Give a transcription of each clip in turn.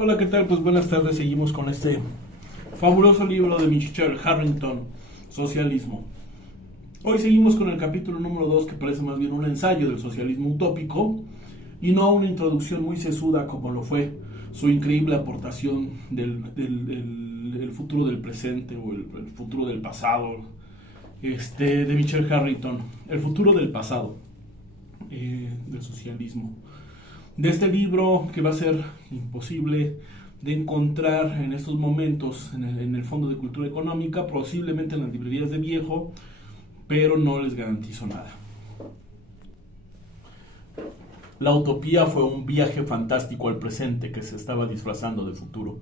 Hola, ¿qué tal? Pues buenas tardes, seguimos con este fabuloso libro de Michelle Harrington, Socialismo. Hoy seguimos con el capítulo número 2, que parece más bien un ensayo del socialismo utópico y no una introducción muy sesuda como lo fue su increíble aportación del futuro del presente o el futuro del pasado de Michelle Harrington, el futuro del pasado del socialismo. De este libro, que va a ser imposible de encontrar en estos momentos en el Fondo de Cultura Económica, posiblemente en las librerías de viejo, pero no les garantizo nada. La utopía fue un viaje fantástico al presente que se estaba disfrazando de futuro,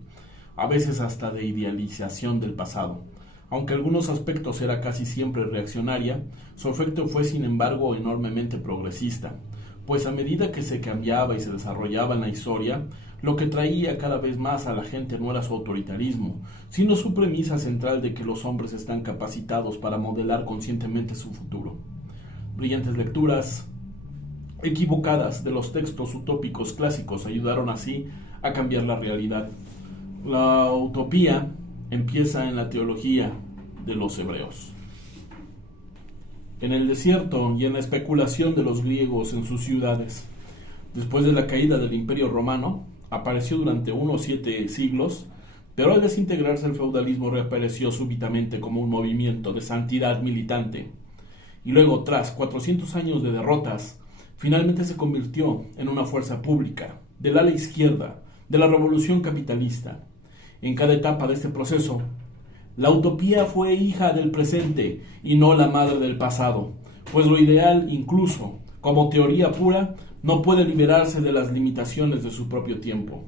a veces hasta de idealización del pasado. Aunque en algunos aspectos era casi siempre reaccionaria, su efecto fue sin embargo enormemente progresista, pues a medida que se cambiaba y se desarrollaba en la historia, lo que traía cada vez más a la gente no era su autoritarismo, sino su premisa central de que los hombres están capacitados para modelar conscientemente su futuro. Brillantes lecturas equivocadas de los textos utópicos clásicos ayudaron así a cambiar la realidad. La utopía empieza en la teología de los hebreos. En el desierto y en la especulación de los griegos en sus ciudades. Después de la caída del Imperio Romano, apareció durante unos 7 siglos, pero al desintegrarse el feudalismo reapareció súbitamente como un movimiento de santidad militante. Y luego, tras 400 años de derrotas, finalmente se convirtió en una fuerza pública, del ala izquierda, de la revolución capitalista. En cada etapa de este proceso, la utopía fue hija del presente y no la madre del pasado, pues lo ideal, incluso como teoría pura, no puede liberarse de las limitaciones de su propio tiempo.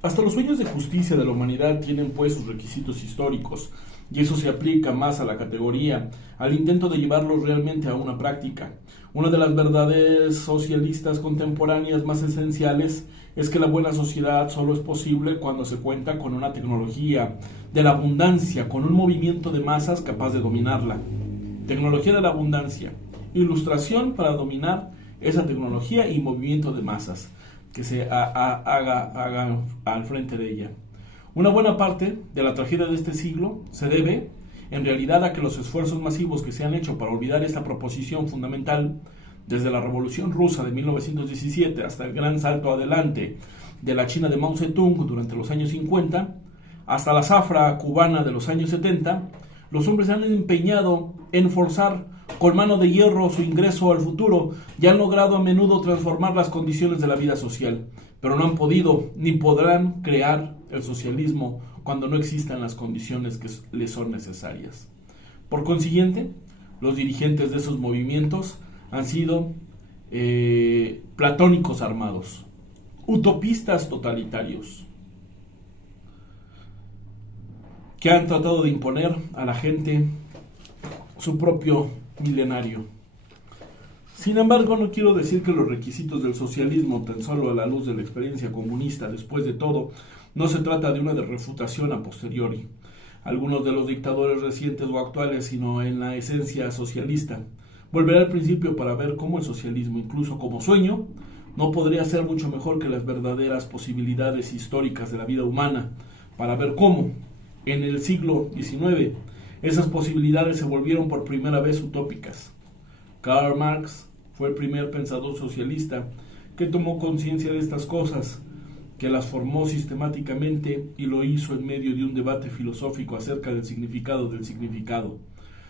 Hasta los sueños de justicia de la humanidad tienen pues sus requisitos históricos, y eso se aplica más a la categoría, al intento de llevarlos realmente a una práctica. Una de las verdades socialistas contemporáneas más esenciales es que la buena sociedad solo es posible cuando se cuenta con una tecnología de la abundancia, con un movimiento de masas capaz de dominarla. Tecnología de la abundancia, ilustración para dominar esa tecnología y movimiento de masas que se haga al frente de ella. Una buena parte de la tragedia de este siglo se debe, en realidad, a que los esfuerzos masivos que se han hecho para olvidar esta proposición fundamental, desde la Revolución Rusa de 1917 hasta el gran salto adelante de la China de Mao Zedong durante los años 50, hasta la zafra cubana de los años 70, los hombres se han empeñado en forzar con mano de hierro su ingreso al futuro y han logrado a menudo transformar las condiciones de la vida social, pero no han podido ni podrán crear el socialismo cuando no existan las condiciones que les son necesarias. Por consiguiente, los dirigentes de esos movimientos han sido platónicos armados, utopistas totalitarios, que han tratado de imponer a la gente su propio milenario. Sin embargo, no quiero decir que los requisitos del socialismo, tan solo a la luz de la experiencia comunista, después de todo, no se trata de una refutación a posteriori, algunos de los dictadores recientes o actuales, sino en la esencia socialista. Volveré al principio para ver cómo el socialismo, incluso como sueño, no podría ser mucho mejor que las verdaderas posibilidades históricas de la vida humana, para ver cómo, en el siglo XIX, esas posibilidades se volvieron por primera vez utópicas. Karl Marx fue el primer pensador socialista que tomó conciencia de estas cosas, que las formó sistemáticamente y lo hizo en medio de un debate filosófico acerca del significado del significado.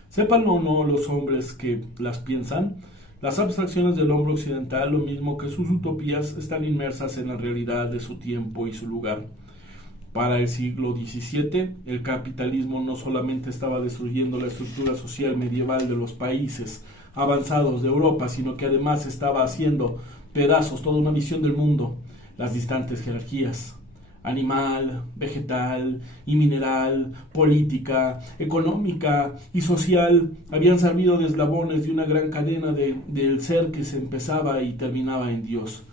Sépanlo o no los hombres que las piensan, las abstracciones del hombre occidental, lo mismo que sus utopías, están inmersas en la realidad de su tiempo y su lugar. Para el siglo XVII, el capitalismo no solamente estaba destruyendo la estructura social medieval de los países avanzados de Europa, sino que además estaba haciendo pedazos toda una visión del mundo, las distantes jerarquías, animal, vegetal y mineral, política, económica y social, habían servido de eslabones de una gran cadena del ser que se empezaba y terminaba en Dios.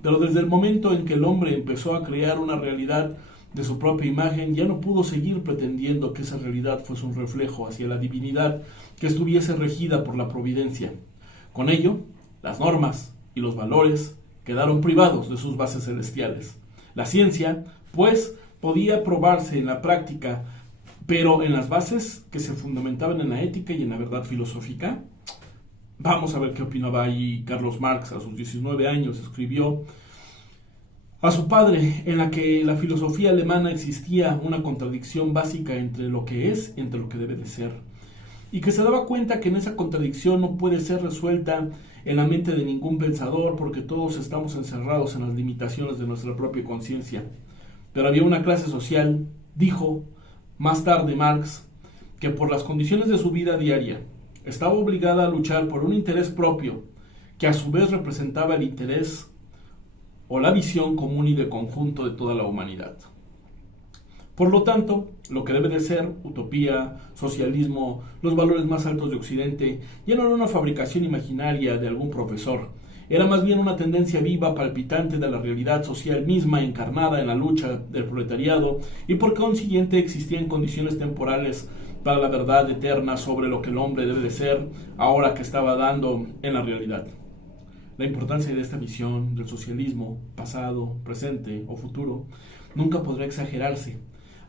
Pero desde el momento en que el hombre empezó a crear una realidad de su propia imagen, ya no pudo seguir pretendiendo que esa realidad fuese un reflejo hacia la divinidad que estuviese regida por la providencia. Con ello, las normas y los valores quedaron privados de sus bases celestiales. La ciencia, pues, podía probarse en la práctica, pero en las bases que se fundamentaban en la ética y en la verdad filosófica. Vamos a ver qué opinaba ahí Carlos Marx. A sus 19 años escribió a su padre, en la que la filosofía alemana existía una contradicción básica entre lo que es y entre lo que debe de ser, y que se daba cuenta que en esa contradicción no puede ser resuelta en la mente de ningún pensador, porque todos estamos encerrados en las limitaciones de nuestra propia conciencia. Pero había una clase social, dijo más tarde Marx, que por las condiciones de su vida diaria estaba obligada a luchar por un interés propio, que a su vez representaba el interés o la visión común y de conjunto de toda la humanidad. Por lo tanto, lo que debe de ser utopía, socialismo, los valores más altos de Occidente, ya no era una fabricación imaginaria de algún profesor, era más bien una tendencia viva, palpitante de la realidad social misma, encarnada en la lucha del proletariado, y por consiguiente existían condiciones temporales para la verdad eterna sobre lo que el hombre debe de ser, ahora que estaba dando en la realidad. La importancia de esta visión del socialismo, pasado, presente o futuro, nunca podrá exagerarse,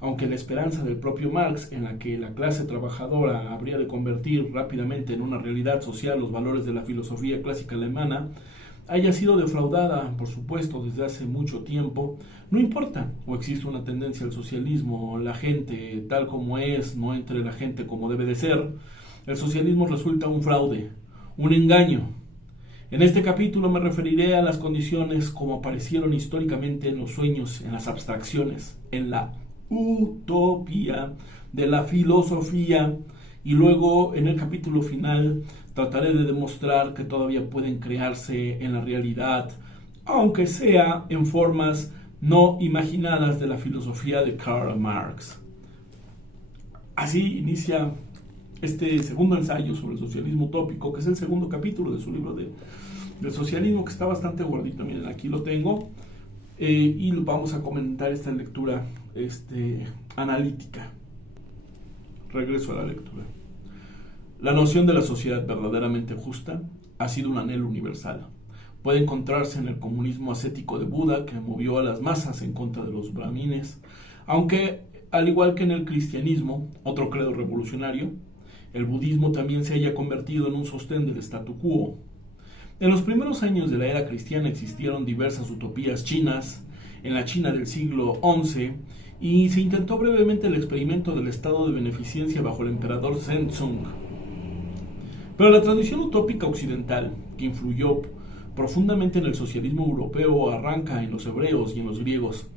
aunque la esperanza del propio Marx en la que la clase trabajadora habría de convertir rápidamente en una realidad social los valores de la filosofía clásica alemana haya sido defraudada, por supuesto, desde hace mucho tiempo, no importa, o existe una tendencia al socialismo, la gente tal como es, no entre la gente como debe de ser, el socialismo resulta un fraude, un engaño. En este capítulo me referiré a las condiciones como aparecieron históricamente en los sueños, en las abstracciones, en la utopía de la filosofía, y luego en el capítulo final trataré de demostrar que todavía pueden crearse en la realidad, aunque sea en formas no imaginadas de la filosofía de Karl Marx. Así inicia este segundo ensayo sobre el socialismo utópico, que es el segundo capítulo de su libro del socialismo, que está bastante gordito. Miren, aquí lo tengo, y vamos a comentar esta lectura analítica. Regreso a la lectura. La noción de la sociedad verdaderamente justa ha sido un anhelo universal. Puede encontrarse en el comunismo ascético de Buda, que movió a las masas en contra de los brahmines, aunque, al igual que en el cristianismo, otro credo revolucionario, el budismo también se haya convertido en un sostén del statu quo. En los primeros años de la era cristiana existieron diversas utopías chinas, en la China del siglo XI, y se intentó brevemente el experimento del estado de beneficencia bajo el emperador Zhenzong. Pero la tradición utópica occidental, que influyó profundamente en el socialismo europeo, arranca en los hebreos y en los griegos.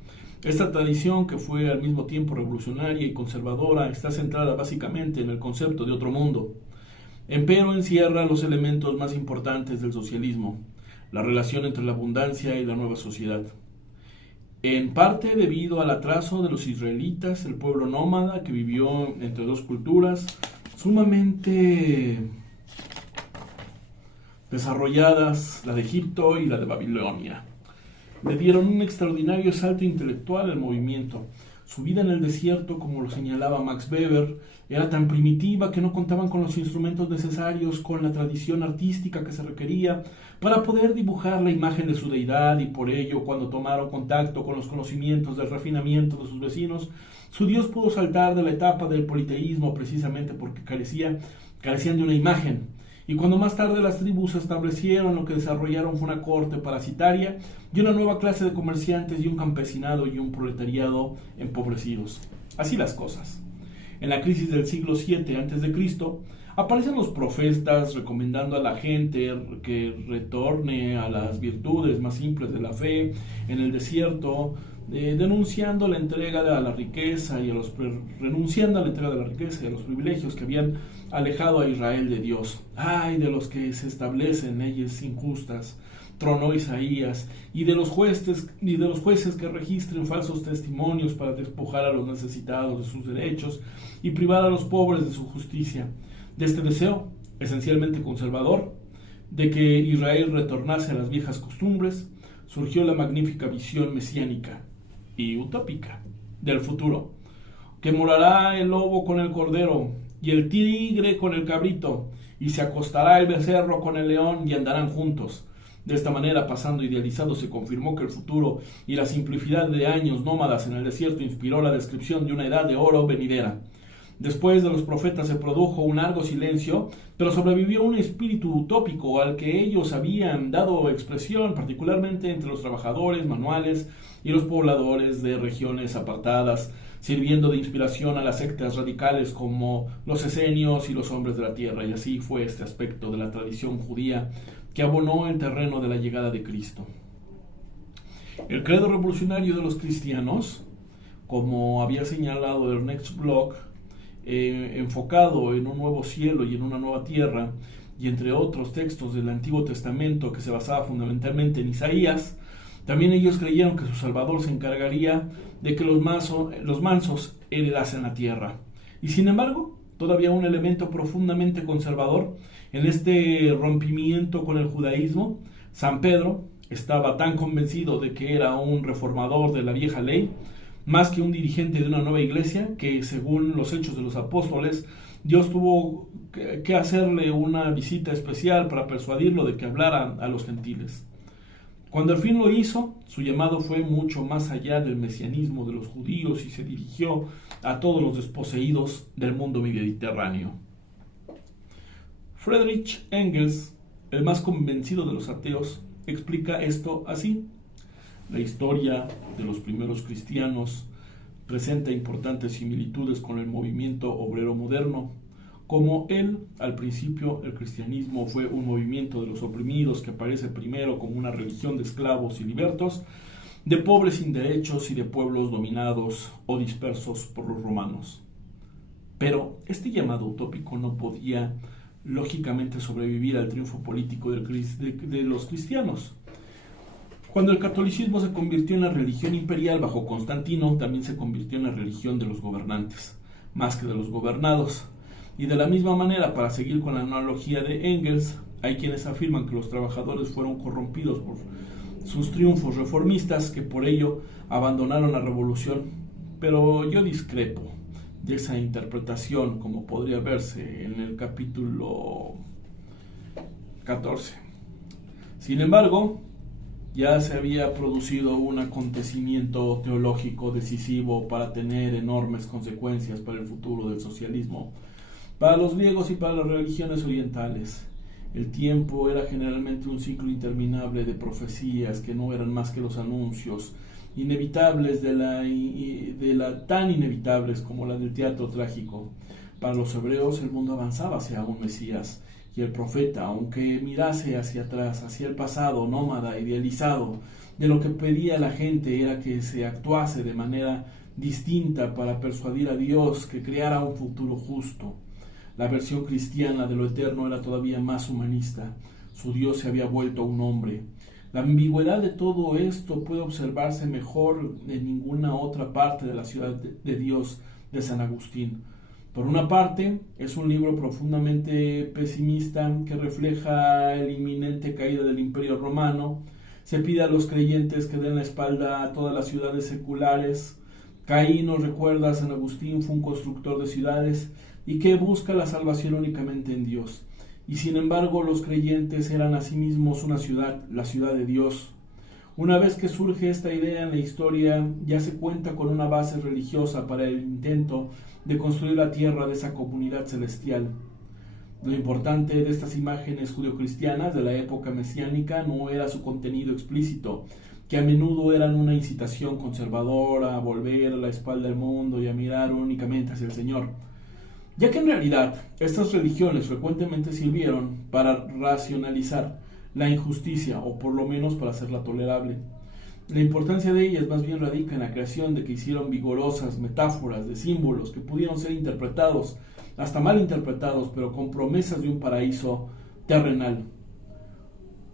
Esta tradición, que fue al mismo tiempo revolucionaria y conservadora, está centrada básicamente en el concepto de otro mundo. Empero encierra los elementos más importantes del socialismo, la relación entre la abundancia y la nueva sociedad. En parte debido al atraso de los israelitas, el pueblo nómada que vivió entre dos culturas sumamente desarrolladas, la de Egipto y la de Babilonia. Le dieron un extraordinario salto intelectual al movimiento. Su vida en el desierto, como lo señalaba Max Weber, era tan primitiva que no contaban con los instrumentos necesarios, con la tradición artística que se requería para poder dibujar la imagen de su deidad, y por ello, cuando tomaron contacto con los conocimientos del refinamiento de sus vecinos, su Dios pudo saltar de la etapa del politeísmo precisamente porque carecían de una imagen. Y cuando más tarde las tribus se establecieron, lo que desarrollaron fue una corte parasitaria y una nueva clase de comerciantes y un campesinado y un proletariado empobrecidos. Así las cosas. En la crisis del siglo VII a.C., aparecen los profetas recomendando a la gente que retorne a las virtudes más simples de la fe en el desierto, denunciando la entrega de la riqueza y renunciando a la entrega de la riqueza y a los privilegios que habían alejado a Israel de Dios. ¡Ay de los que se establecen leyes injustas!, tronó Isaías, y de los jueces que registren falsos testimonios para despojar a los necesitados de sus derechos y privar a los pobres de su justicia. De este deseo, esencialmente conservador, de que Israel retornase a las viejas costumbres, surgió la magnífica visión mesiánica y utópica del futuro, que morará el lobo con el cordero y el tigre con el cabrito, y se acostará el becerro con el león y andarán juntos. De esta manera, pasando idealizado, se confirmó que el futuro y la simplicidad de años nómadas en el desierto inspiró la descripción de una edad de oro venidera. Después de los profetas se produjo un largo silencio, pero sobrevivió un espíritu utópico al que ellos habían dado expresión, particularmente entre los trabajadores manuales y los pobladores de regiones apartadas, sirviendo de inspiración a las sectas radicales como los esenios y los hombres de la tierra. Y así fue este aspecto de la tradición judía que abonó el terreno de la llegada de Cristo. El credo revolucionario de los cristianos, como había señalado Ernest Bloch, enfocado en un nuevo cielo y en una nueva tierra, y entre otros textos del Antiguo Testamento que se basaba fundamentalmente en Isaías, también ellos creyeron que su Salvador se encargaría de que los mansos heredasen la tierra. Y sin embargo, todavía un elemento profundamente conservador en este rompimiento con el judaísmo. San Pedro estaba tan convencido de que era un reformador de la vieja ley, más que un dirigente de una nueva iglesia, que según los Hechos de los Apóstoles, Dios tuvo que hacerle una visita especial para persuadirlo de que hablara a los gentiles. Cuando al fin lo hizo, su llamado fue mucho más allá del mesianismo de los judíos y se dirigió a todos los desposeídos del mundo mediterráneo. Friedrich Engels, el más convencido de los ateos, explica esto así: la historia de los primeros cristianos presenta importantes similitudes con el movimiento obrero moderno. Como él, al principio, el cristianismo fue un movimiento de los oprimidos que aparece primero como una religión de esclavos y libertos, de pobres sin derechos y de pueblos dominados o dispersos por los romanos. Pero este llamado utópico no podía, lógicamente, sobrevivir al triunfo político de los cristianos. Cuando el catolicismo se convirtió en la religión imperial bajo Constantino, también se convirtió en la religión de los gobernantes, más que de los gobernados. Y de la misma manera, para seguir con la analogía de Engels, hay quienes afirman que los trabajadores fueron corrompidos por sus triunfos reformistas, que por ello abandonaron la revolución. Pero yo discrepo de esa interpretación, como podría verse en el capítulo 14. Sin embargo, ya se había producido un acontecimiento teológico decisivo para tener enormes consecuencias para el futuro del socialismo, para los griegos y para las religiones orientales. El tiempo era generalmente un ciclo interminable de profecías que no eran más que los anuncios inevitables tan inevitables como la del teatro trágico. Para los hebreos el mundo avanzaba hacia un Mesías, y el profeta, aunque mirase hacia atrás, hacia el pasado nómada, idealizado, de lo que pedía la gente era que se actuase de manera distinta para persuadir a Dios que creara un futuro justo. La versión cristiana de lo eterno era todavía más humanista. Su Dios se había vuelto un hombre. La ambigüedad de todo esto puede observarse mejor en ninguna otra parte de la ciudad de Dios de San Agustín. Por una parte, es un libro profundamente pesimista que refleja la inminente caída del Imperio Romano. Se pide a los creyentes que den la espalda a todas las ciudades seculares. Caín nos recuerda a San Agustín fue un constructor de ciudades y que busca la salvación únicamente en Dios. Y sin embargo, los creyentes eran asimismos una ciudad, la ciudad de Dios. Una vez que surge esta idea en la historia, ya se cuenta con una base religiosa para el intento de construir la tierra de esa comunidad celestial. Lo importante de estas imágenes judeocristianas de la época mesiánica no era su contenido explícito, que a menudo eran una incitación conservadora a volver la espalda al mundo y a mirar únicamente hacia el Señor, ya que en realidad estas religiones frecuentemente sirvieron para racionalizar la injusticia, o por lo menos para hacerla tolerable. La importancia de ellas más bien radica en la creación de que hicieron vigorosas metáforas de símbolos que pudieron ser interpretados, hasta mal interpretados, pero con promesas de un paraíso terrenal.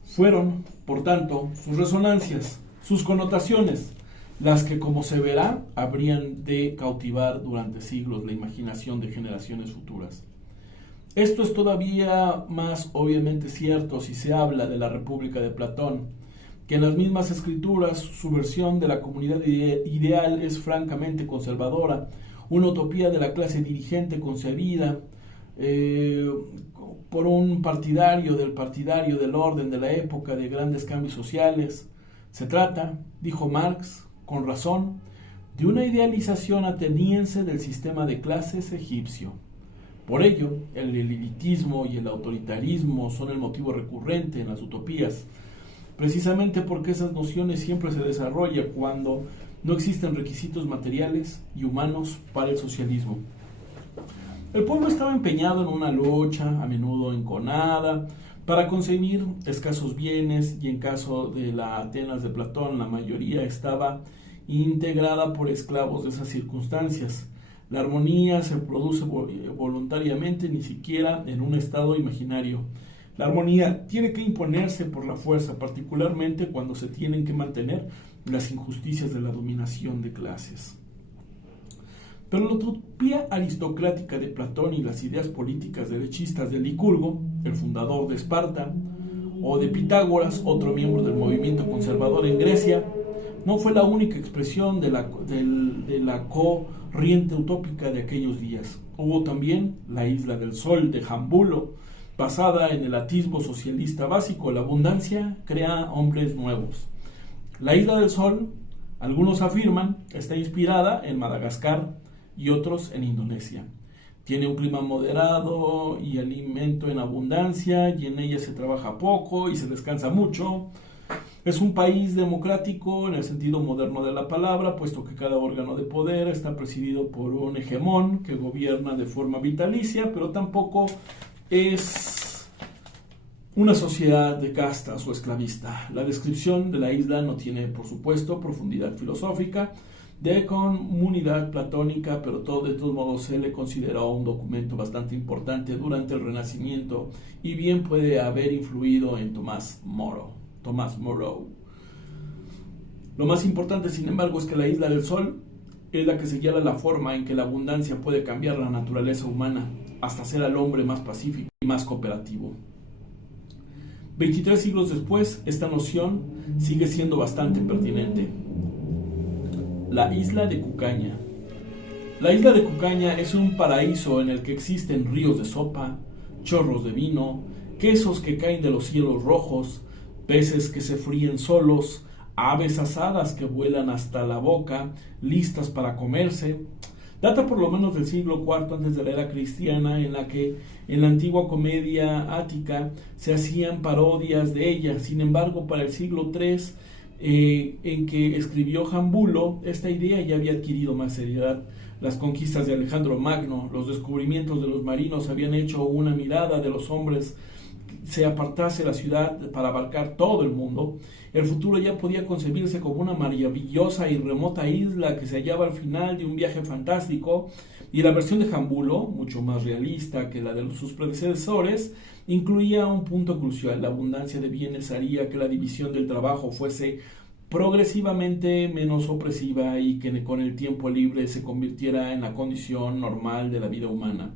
Fueron, por tanto, sus resonancias, sus connotaciones, las que, como se verá, habrían de cautivar durante siglos la imaginación de generaciones futuras. Esto es todavía más obviamente cierto si se habla de la República de Platón, que en las mismas escrituras su versión de la comunidad ideal es francamente conservadora, una utopía de la clase dirigente concebida por un partidario del orden de la época de grandes cambios sociales. Se trata, dijo Marx, con razón, de una idealización ateniense del sistema de clases egipcio. Por ello, el elitismo y el autoritarismo son el motivo recurrente en las utopías, precisamente porque esas nociones siempre se desarrollan cuando no existen requisitos materiales y humanos para el socialismo. El pueblo estaba empeñado en una lucha, a menudo enconada, para conseguir escasos bienes, y en caso de la Atenas de Platón, la mayoría estaba integrada por esclavos de esas circunstancias. La armonía se produce voluntariamente, ni siquiera en un estado imaginario. La armonía tiene que imponerse por la fuerza, particularmente cuando se tienen que mantener las injusticias de la dominación de clases. Pero la utopía aristocrática de Platón y las ideas políticas derechistas de Licurgo, el fundador de Esparta, o de Pitágoras, otro miembro del movimiento conservador en Grecia, no fue la única expresión de la corriente utópica de aquellos días. Hubo también la Isla del Sol de Jambulo, basada en el atismo socialista básico: la abundancia crea hombres nuevos. La Isla del Sol, algunos afirman, está inspirada en Madagascar y otros en Indonesia. Tiene un clima moderado y alimento en abundancia, y en ella se trabaja poco y se descansa mucho. Es un país democrático en el sentido moderno de la palabra, puesto que cada órgano de poder está presidido por un hegemón que gobierna de forma vitalicia, pero tampoco es una sociedad de castas o esclavista. La descripción de la isla no tiene, por supuesto, profundidad filosófica de comunidad platónica, pero de todos modos se le consideró un documento bastante importante durante el Renacimiento, y bien puede haber influido en Tomás Moro. Lo más importante, sin embargo, es que la Isla del Sol es la que señala la forma en que la abundancia puede cambiar la naturaleza humana hasta hacer al hombre más pacífico y más cooperativo. 23 siglos después, esta noción sigue siendo bastante pertinente. La isla de Cucaña. La isla de Cucaña es un paraíso en el que existen ríos de sopa, chorros de vino, quesos que caen de los cielos rojos, peces que se fríen solos, aves asadas que vuelan hasta la boca, listas para comerse. Data por lo menos del siglo IV antes de la era cristiana, en la que en la antigua comedia ática se hacían parodias de ella. Sin embargo, para el siglo III, en que escribió Jambulo, esta idea ya había adquirido más seriedad. Las conquistas de Alejandro Magno, los descubrimientos de los marinos habían hecho una mirada de los hombres se apartase la ciudad para abarcar todo el mundo. El futuro ya podía concebirse como una maravillosa y remota isla que se hallaba al final de un viaje fantástico, y la versión de Jambulo, mucho más realista que la de sus predecesores, incluía un punto crucial: la abundancia de bienes haría que la división del trabajo fuese progresivamente menos opresiva y que con el tiempo libre se convirtiera en la condición normal de la vida humana.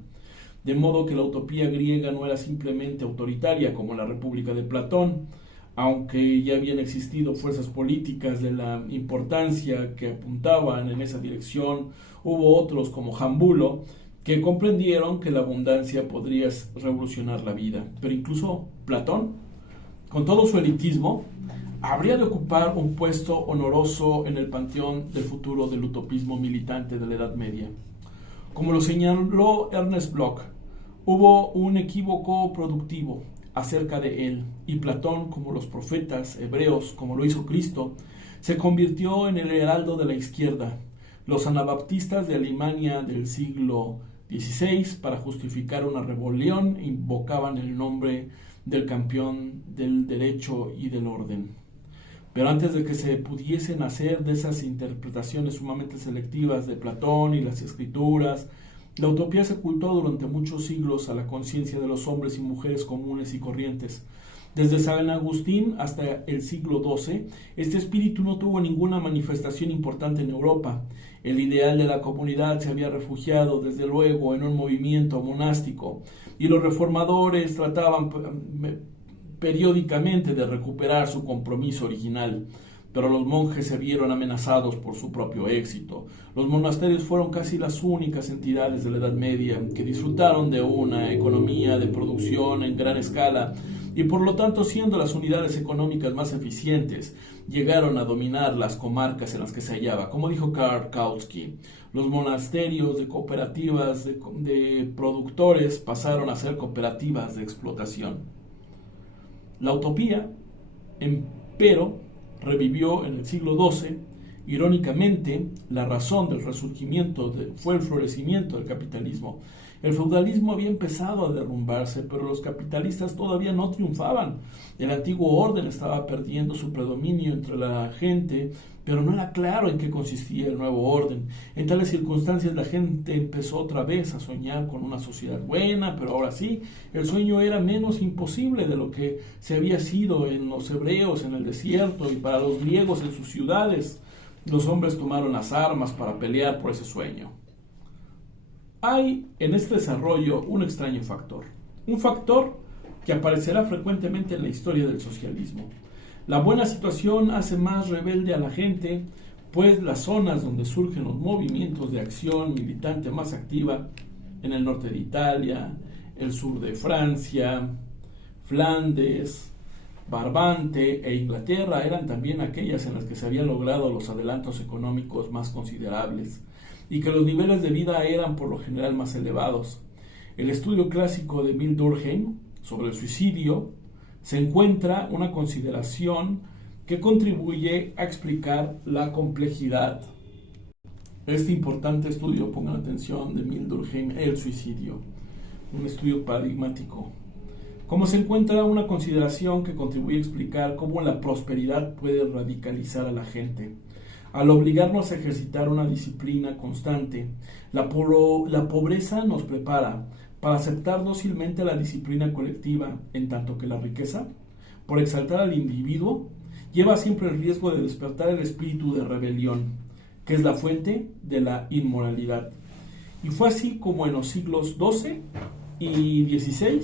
De modo que la utopía griega no era simplemente autoritaria como la República de Platón. Aunque ya habían existido fuerzas políticas de la importancia que apuntaban en esa dirección, hubo otros como Jambulo que comprendieron que la abundancia podría revolucionar la vida. Pero incluso Platón, con todo su elitismo, habría de ocupar un puesto honoroso en el panteón del futuro del utopismo militante de la Edad Media. Como lo señaló Ernest Bloch, hubo un equívoco productivo acerca de él, y Platón, como los profetas hebreos, como lo hizo Cristo, se convirtió en el heraldo de la izquierda. Los anabaptistas de Alemania del siglo XVI, para justificar una rebelión, invocaban el nombre del campeón del derecho y del orden. Pero antes de que se pudiesen hacer de esas interpretaciones sumamente selectivas de Platón y las escrituras, la utopía se ocultó durante muchos siglos a la conciencia de los hombres y mujeres comunes y corrientes. Desde San Agustín hasta el siglo XII, este espíritu no tuvo ninguna manifestación importante en Europa. El ideal de la comunidad se había refugiado, desde luego, en un movimiento monástico, y los reformadores trataban periódicamente de recuperar su compromiso original. pero los monjes se vieron amenazados por su propio éxito. Los monasterios fueron casi las únicas entidades de la Edad Media que disfrutaron de una economía de producción en gran escala y por lo tanto, siendo las unidades económicas más eficientes, llegaron a dominar las comarcas en las que se hallaba. Como dijo Karl Kautsky, los monasterios de cooperativas de productores pasaron a ser cooperativas de explotación. La utopía, empero, revivió en el siglo XII. Irónicamente, la razón del resurgimiento fue el florecimiento del capitalismo. El feudalismo había empezado a derrumbarse, pero los capitalistas todavía no triunfaban. El antiguo orden estaba perdiendo su predominio entre la gente, pero no era claro en qué consistía el nuevo orden. En tales circunstancias la gente empezó otra vez a soñar con una sociedad buena, pero ahora sí, el sueño era menos imposible de lo que se había sido en los hebreos en el desierto y para los griegos en sus ciudades. Los hombres tomaron las armas para pelear por ese sueño. Hay en este desarrollo un extraño factor, un factor que aparecerá frecuentemente en la historia del socialismo. La buena situación hace más rebelde a la gente, pues las zonas donde surgen los movimientos de acción militante más activa, en el norte de Italia, el sur de Francia, Flandes, Brabante e Inglaterra, eran también aquellas en las que se habían logrado los adelantos económicos más considerables y que los niveles de vida eran por lo general más elevados. El estudio clásico de Emile Durkheim sobre el suicidio se encuentra una consideración que contribuye a explicar la complejidad. Este importante estudio, pongan atención, de Emile Durkheim, el suicidio, un estudio paradigmático. Como se encuentra una consideración que contribuye a explicar cómo la prosperidad puede radicalizar a la gente. Al obligarnos a ejercitar una disciplina constante, la pobreza nos prepara para aceptar dócilmente la disciplina colectiva, en tanto que la riqueza, por exaltar al individuo, lleva siempre el riesgo de despertar el espíritu de rebelión, que es la fuente de la inmoralidad. Y fue así como en los siglos XII y XVI,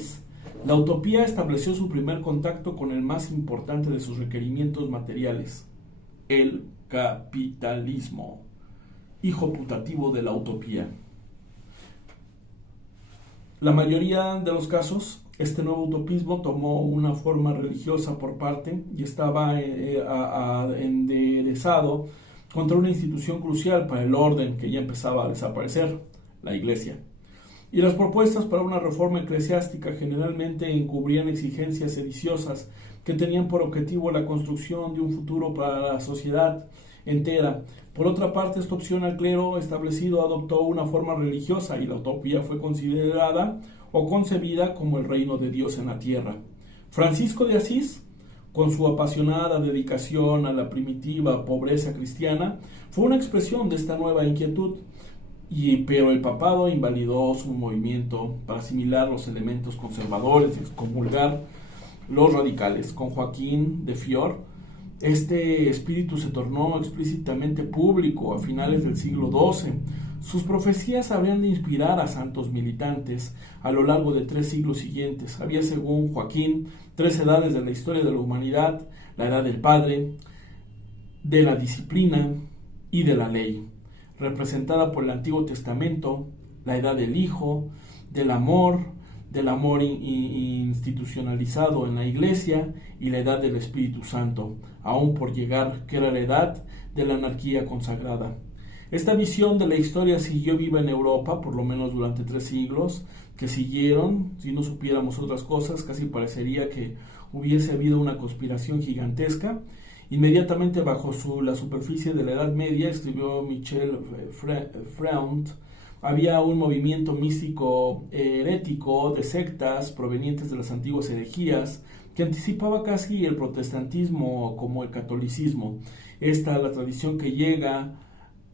la utopía estableció su primer contacto con el más importante de sus requerimientos materiales, el capitalismo, hijo putativo de la utopía. La mayoría de los casos, este nuevo utopismo tomó una forma religiosa por parte y estaba enderezado contra una institución crucial para el orden que ya empezaba a desaparecer, la Iglesia. Y las propuestas para una reforma eclesiástica generalmente encubrían exigencias sediciosas que tenían por objetivo la construcción de un futuro para la sociedad entera. Por otra parte, esta opción al clero establecido adoptó una forma religiosa y la utopía fue considerada o concebida como el reino de Dios en la tierra. Francisco de Asís, con su apasionada dedicación a la primitiva pobreza cristiana, fue una expresión de esta nueva inquietud. Pero el papado invalidó su movimiento para asimilar los elementos conservadores y excomulgar los radicales. Con Joaquín de Fior, este espíritu se tornó explícitamente público a finales del siglo XII. Sus profecías habrían de inspirar a santos militantes a lo largo de 3 siglos siguientes. Había, según Joaquín, 3 edades de la historia de la humanidad: la edad del Padre, de la disciplina y de la ley, representada por el Antiguo Testamento; la edad del Hijo, del amor institucionalizado en la Iglesia, y la edad del Espíritu Santo, aún por llegar, que era la edad de la anarquía consagrada. Esta visión de la historia siguió viva en Europa, por lo menos durante 3 siglos, que siguieron. Si no supiéramos otras cosas, casi parecería que hubiese habido una conspiración gigantesca. Inmediatamente bajo la superficie de la Edad Media, escribió Michel Freund, había un movimiento místico herético de sectas provenientes de las antiguas herejías que anticipaba casi el protestantismo como el catolicismo. Esta es la tradición que llega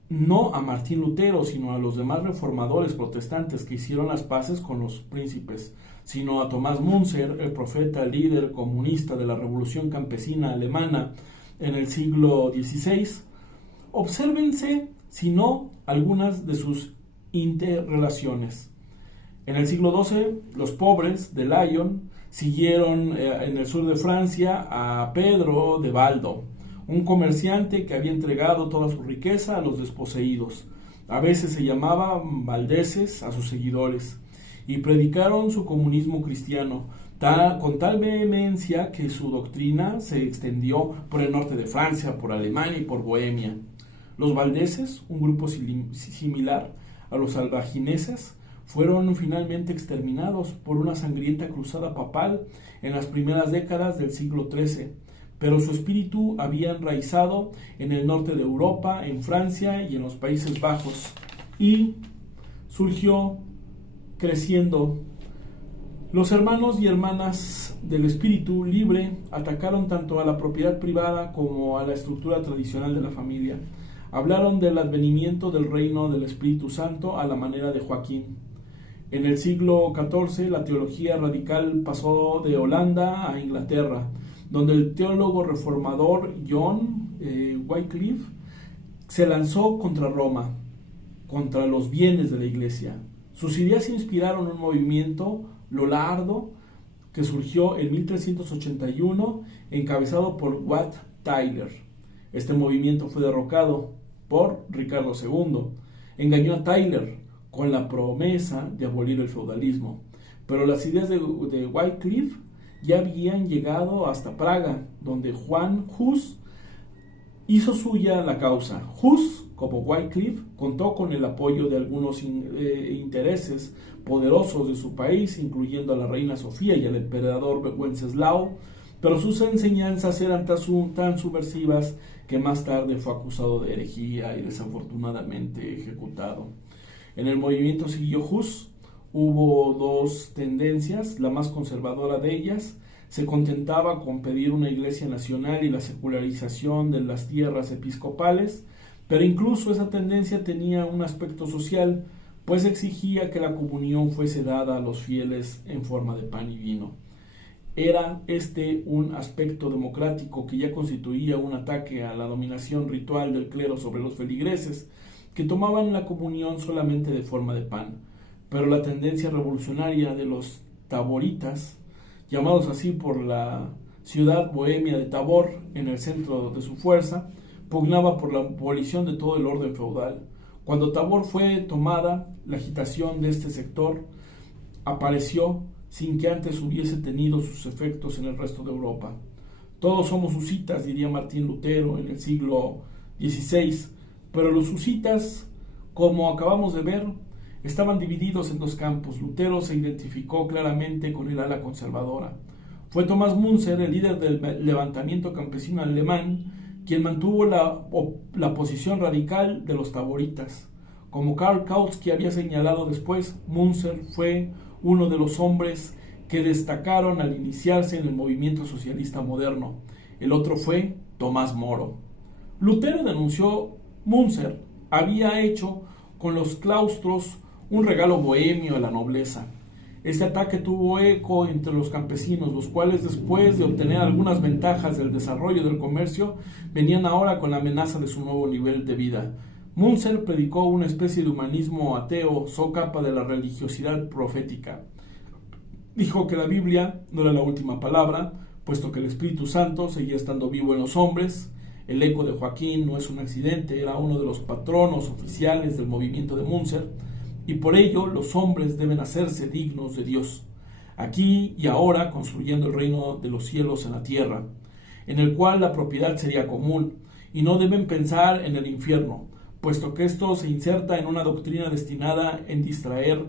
no a Martín Lutero, sino a los demás reformadores protestantes que hicieron las paces con los príncipes, sino a Tomás Münzer, el profeta líder comunista de la Revolución Campesina Alemana en el siglo XVI. Obsérvense, si no, algunas de sus interrelaciones. En el siglo XII, los pobres de Lyon siguieron en el sur de Francia a Pedro de Baldo, un comerciante que había entregado toda su riqueza a los desposeídos. A veces se llamaba valdeses a sus seguidores, y predicaron su comunismo cristiano con tal vehemencia que su doctrina se extendió por el norte de Francia, por Alemania y por Bohemia. Los valdeses, un grupo similar a los albagineses, fueron finalmente exterminados por una sangrienta cruzada papal en las primeras décadas del siglo XIII, pero su espíritu había enraizado en el norte de Europa, en Francia y en los Países Bajos, y surgió creciendo. Los hermanos y hermanas del espíritu libre atacaron tanto a la propiedad privada como a la estructura tradicional de la familia. Hablaron del advenimiento del reino del Espíritu Santo a la manera de Joaquín. En el siglo XIV, la teología radical pasó de Holanda a Inglaterra, donde el teólogo reformador John Wycliffe se lanzó contra Roma, contra los bienes de la Iglesia. Sus ideas inspiraron un movimiento lollardo que surgió en 1381, encabezado por Wat Tyler. Este movimiento fue derrocado por Ricardo II. Engañó a Tyler con la promesa de abolir el feudalismo, pero las ideas de Wycliffe ya habían llegado hasta Praga, donde Juan Hus hizo suya la causa. Hus, como Wycliffe, contó con el apoyo de algunos intereses poderosos de su país, incluyendo a la reina Sofía y al emperador Wenceslao, pero sus enseñanzas eran tan subversivas que más tarde fue acusado de herejía y desafortunadamente ejecutado. En el movimiento siguió Hus hubo dos tendencias. La más conservadora de ellas se contentaba con pedir una iglesia nacional y la secularización de las tierras episcopales, pero incluso esa tendencia tenía un aspecto social, pues exigía que la comunión fuese dada a los fieles en forma de pan y vino. Era este un aspecto democrático que ya constituía un ataque a la dominación ritual del clero sobre los feligreses, que tomaban la comunión solamente de forma de pan. Pero la tendencia revolucionaria de los taboritas, llamados así por la ciudad bohemia de Tabor, en el centro de su fuerza, pugnaba por la abolición de todo el orden feudal. Cuando Tabor fue tomada, la agitación de este sector apareció sin que antes hubiese tenido sus efectos en el resto de Europa. Todos somos husitas, diría Martín Lutero en el siglo XVI, pero los husitas, como acabamos de ver, estaban divididos en dos campos. Lutero se identificó claramente con el ala conservadora. Fue Thomas Müntzer, el líder del levantamiento campesino alemán, quien mantuvo la posición radical de los taboritas. Como Karl Kautsky había señalado después, Müntzer fue uno de los hombres que destacaron al iniciarse en el movimiento socialista moderno. El otro fue Tomás Moro. Lutero denunció Müntzer había hecho con los claustros un regalo bohemio a la nobleza. Este ataque tuvo eco entre los campesinos, los cuales, después de obtener algunas ventajas del desarrollo del comercio, venían ahora con la amenaza de su nuevo nivel de vida. Müntzer predicó una especie de humanismo ateo, socapa de la religiosidad profética. Dijo que la Biblia no era la última palabra, puesto que el Espíritu Santo seguía estando vivo en los hombres. El eco de Joaquín no es un accidente, era uno de los patronos oficiales del movimiento de Müntzer, y por ello los hombres deben hacerse dignos de Dios, aquí y ahora construyendo el reino de los cielos en la tierra, en el cual la propiedad sería común, y no deben pensar en el infierno, puesto que esto se inserta en una doctrina destinada a distraer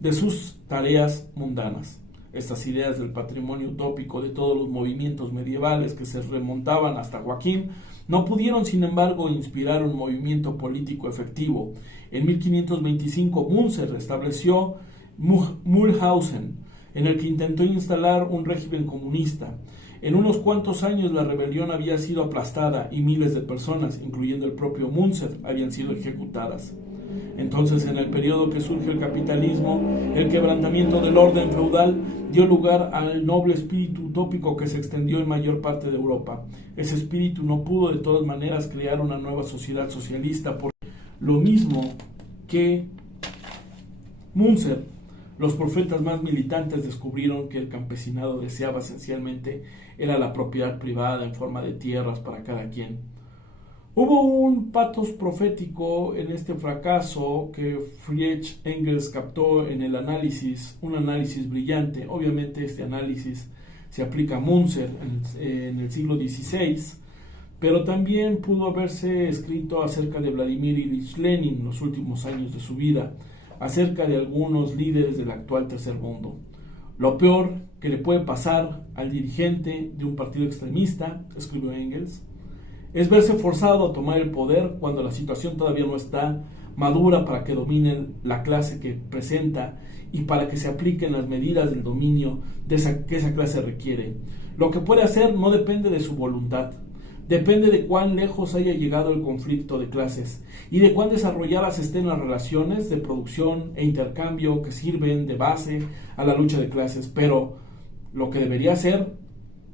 de sus tareas mundanas. Estas ideas del patrimonio utópico de todos los movimientos medievales que se remontaban hasta Joaquín no pudieron, sin embargo, inspirar un movimiento político efectivo. En 1525 Müntzer estableció Mühlhausen, en el que intentó instalar un régimen comunista. En unos cuantos años la rebelión había sido aplastada y miles de personas, incluyendo el propio Müntzer, habían sido ejecutadas. Entonces, en el periodo que surge el capitalismo, el quebrantamiento del orden feudal dio lugar al noble espíritu utópico que se extendió en mayor parte de Europa. Ese espíritu no pudo de todas maneras crear una nueva sociedad socialista, porque lo mismo que Müntzer, los profetas más militantes descubrieron que el campesinado deseaba esencialmente era la propiedad privada en forma de tierras para cada quien. Hubo un patos profético en este fracaso que Friedrich Engels captó en el análisis, un análisis brillante. Obviamente este análisis se aplica a Munzer en el siglo XVI, pero también pudo haberse escrito acerca de Vladimir Ilich Lenin en los últimos años de su vida, acerca de algunos líderes del actual tercer mundo. Lo peor que le puede pasar al dirigente de un partido extremista, escribió Engels, es verse forzado a tomar el poder cuando la situación todavía no está madura para que domine la clase que presenta y para que se apliquen las medidas del dominio que esa clase requiere. Lo que puede hacer no depende de su voluntad, depende de cuán lejos haya llegado el conflicto de clases y de cuán desarrolladas estén las relaciones de producción e intercambio que sirven de base a la lucha de clases, pero lo que debería hacer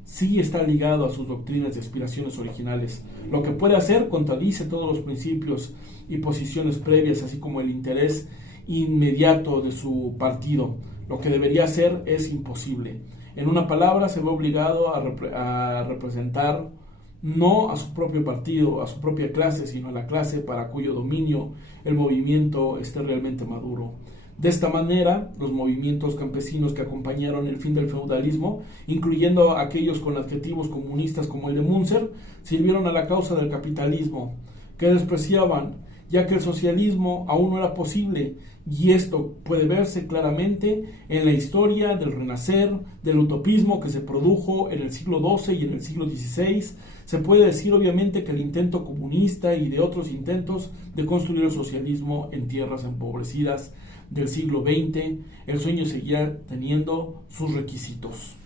sí está ligado a sus doctrinas y aspiraciones originales. Lo que puede hacer contradice todos los principios y posiciones previas, así como el interés inmediato de su partido. Lo que debería hacer es imposible. En una palabra, se ve obligado a representar no a su propio partido, a su propia clase, sino a la clase para cuyo dominio el movimiento esté realmente maduro. De esta manera, los movimientos campesinos que acompañaron el fin del feudalismo, incluyendo aquellos con adjetivos comunistas como el de Munzer, sirvieron a la causa del capitalismo, que despreciaban, ya que el socialismo aún no era posible, y esto puede verse claramente en la historia del renacer, del utopismo que se produjo en el siglo XII y en el siglo XVI. Se puede decir obviamente que el intento comunista y de otros intentos de construir el socialismo en tierras empobrecidas del siglo XX, el sueño seguía teniendo sus requisitos.